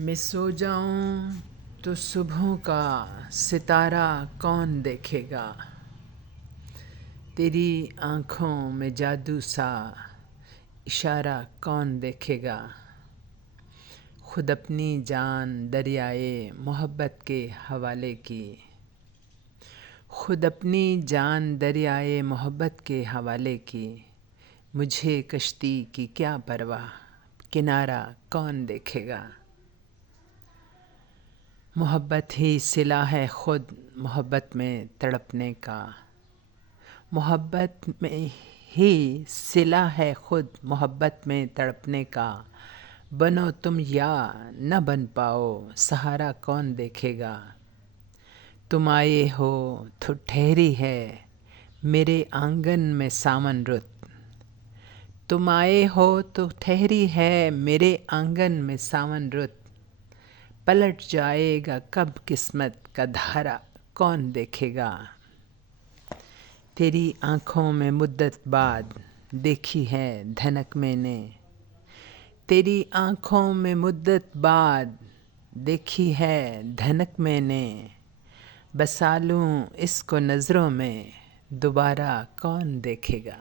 मैं सो जाऊं तो सुबह का सितारा कौन देखेगा। तेरी आँखों में जादू सा इशारा कौन देखेगा। खुद अपनी जान दरियाए मोहब्बत के हवाले की। खुद अपनी जान दरियाए मोहब्बत के हवाले की। मुझे कश्ती की क्या परवाह, किनारा कौन देखेगा। मोहब्बत ही सिला है खुद मोहब्बत में तड़पने का। मोहब्बत में ही सिला है खुद मोहब्बत में तड़पने का। बनो तुम या न बन पाओ सहारा कौन देखेगा। तुम आए हो तो ठहरी है मेरे आंगन में सावन रुत। तुम आए हो तो ठहरी है मेरे आंगन में सावन रुत। पलट जाएगा कब किस्मत का धारा कौन देखेगा। तेरी आँखों में मुद्दत बाद देखी है धनक मैंने। तेरी आँखों में मुद्दत बाद देखी है धनक मैंने। बसा लूँ इसको नज़रों में दोबारा कौन देखेगा।